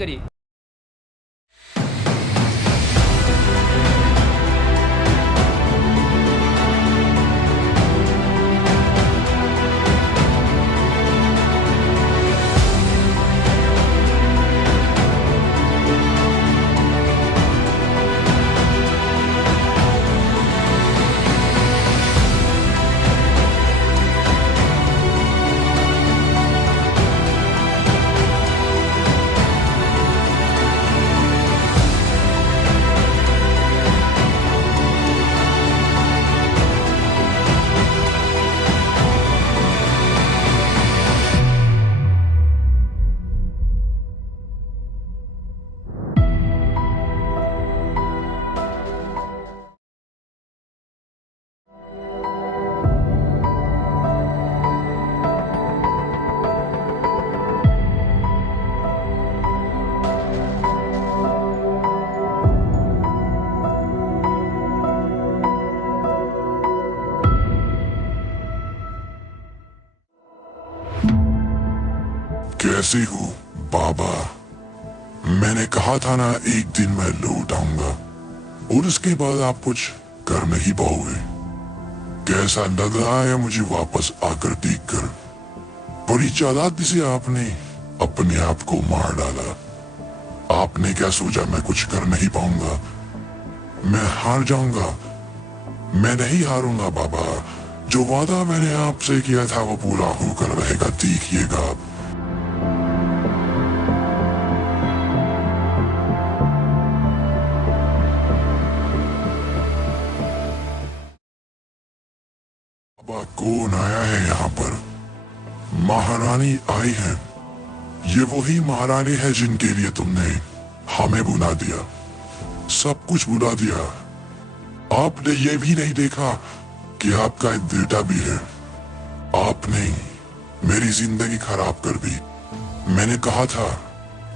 करिए। कैसी हो बाबा? मैंने कहा था ना एक दिन मैं लौट आऊंगा और उसके बाद आप कुछ कर नहीं पाओगे। कैसा लग रहा है मुझे वापस आकर देखकर? बड़ी चालाकी से आपने अपने आप को मार डाला। आपने क्या सोचा मैं कुछ कर नहीं पाऊंगा, मैं हार जाऊंगा? मैं नहीं हारूंगा बाबा। जो वादा मैंने आपसे किया था वो पूरा होकर रहेगा, देखिएगा आप। बाबा कौन आया है यहाँ पर? महारानी आई है। ये वही महारानी है जिनके लिए तुमने हमें बुला दिया, सब कुछ बुला दिया। आपने ये भी नहीं देखा कि आपका एक बेटा भी है। आपने मेरी जिंदगी खराब कर दी। मैंने कहा था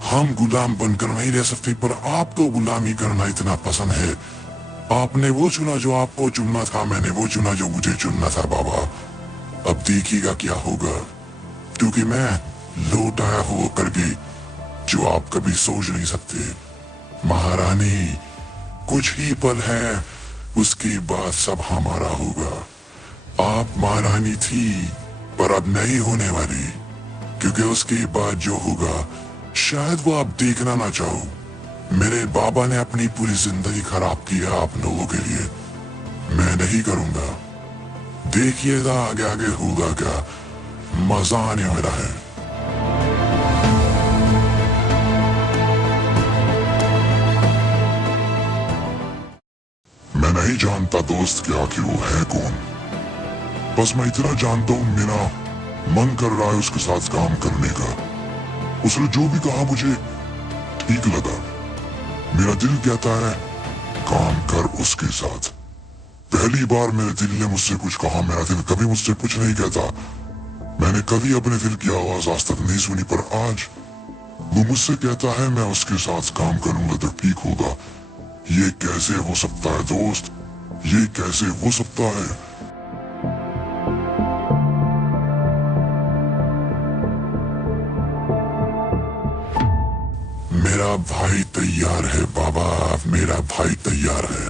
हम गुलाम बनकर नहीं रह सकते, पर आपको गुलामी करना इतना पसंद है। आपने वो चुना जो आपको चुनना था, मैंने वो चुना जो मुझे चुनना था बाबा। अब देखिएगा क्या होगा, क्योंकि मैं लौट आया हो करके जो आप कभी सोच नहीं सकते। महारानी कुछ ही पल है, उसके बाद सब हमारा होगा। आप महारानी थी पर अब नहीं होने वाली, क्योंकि उसके बाद जो होगा शायद वो आप देखना ना चाहो। मेरे बाबा ने अपनी पूरी जिंदगी खराब की है आप लोगों के लिए। मैं नहीं करूंगा। देखिएगा आगे आगे होगा क्या, मजा आने वाला है। मैं नहीं जानता दोस्त कि आखिर वो है कौन, बस मैं इतना जानता हूँ मेरा मन कर रहा है उसके साथ काम करने का। उसने जो भी कहा मुझे ठीक लगा। मेरा दिल कहता है काम कर उसके साथ। पहली बार मेरे दिल ने मुझसे कुछ कहा। मेरा दिल कभी मुझसे कुछ नहीं कहता। मैंने कभी अपने दिल की आवाज आज तक नहीं सुनी, पर आज वो मुझसे कहता है मैं उसके साथ काम करूंगा तो ठीक होगा। ये कैसे हो सकता है दोस्त, ये कैसे हो सकता है? मेरा भाई तैयार है बाबा, मेरा भाई तैयार है।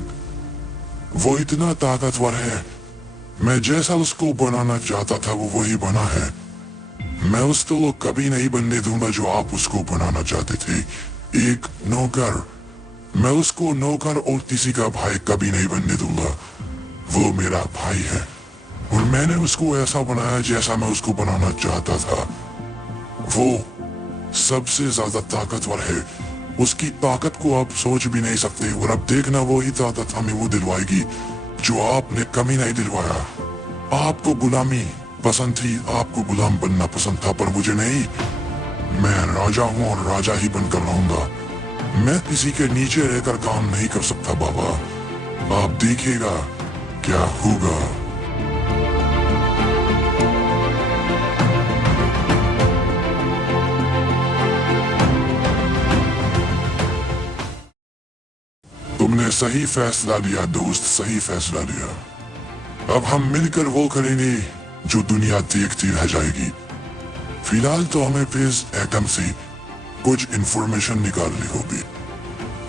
वो इतना ताकतवर है, मैं जैसा उसको बनाना चाहता था वो वही बना है। मैं उसको वो कभी नहीं बनने दूंगा जो आप उसको बनाना चाहते थे, एक नौकर। मैं उसको नौकर और किसी का भाई कभी नहीं बनने दूंगा। वो मेरा भाई है और मैंने उसको ऐसा बनाया जैसा मैं उसको बनाना चाहता था। वो सबसे ज्यादा ताकतवर है, उसकी ताकत को आप सोच भी नहीं सकते। और अब देखना वही ताकत हमें वो दिलवाएगी जो आपने कमी नहीं दिलवाया। आपको गुलामी पसंद थी, आपको गुलाम बनना पसंद था, पर मुझे नहीं। मैं राजा हूँ और राजा ही बनकर रहूंगा। मैं किसी के नीचे रहकर काम नहीं कर सकता बाबा। आप देखिएगा क्या होगा। तुमने सही फैसला लिया दोस्त, सही फैसला लिया। अब हम मिलकर वो करेंगे जो दुनिया देखती रह जाएगी। फिलहाल तो हमें फेज एटम से कुछ इंफॉर्मेशन निकालनी होगी।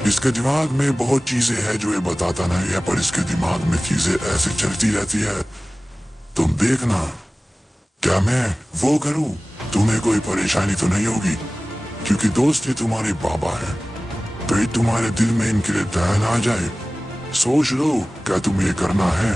इसके दिमाग में बहुत चीजें हैं जो ये बताता नहीं है, पर इसके दिमाग में चीजें ऐसे चलती रहती है। तुम देखना, क्या मैं वो करूं? तुम्हें कोई परेशानी तो नहीं होगी, क्योंकि दोस्त ही तुम्हारे बाबा हैं। तो तुम्हारे दिल में इनके लिए ध्यान आ जाए, सोच लो क्या तुम्हें करना है।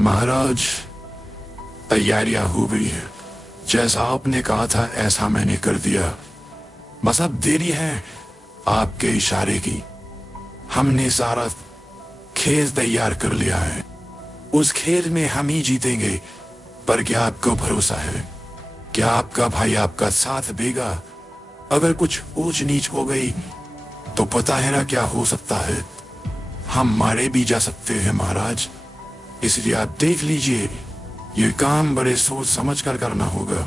महाराज, तैयारियां हो गई है। जैसा आपने कहा था ऐसा मैंने कर दिया। बस अब देरी है आपके इशारे की। हमने सारा खेल तैयार कर लिया है। उस खेल में हम ही जीतेंगे। पर क्या आपको भरोसा है? क्या आपका भाई आपका साथ देगा? अगर कुछ ऊंच नीच हो गई तो पता है ना क्या हो सकता है। हम मारे भी जा सकते हैं महाराज। इसलिए आप देख लीजिए, ये काम बड़े सोच समझ कर करना होगा।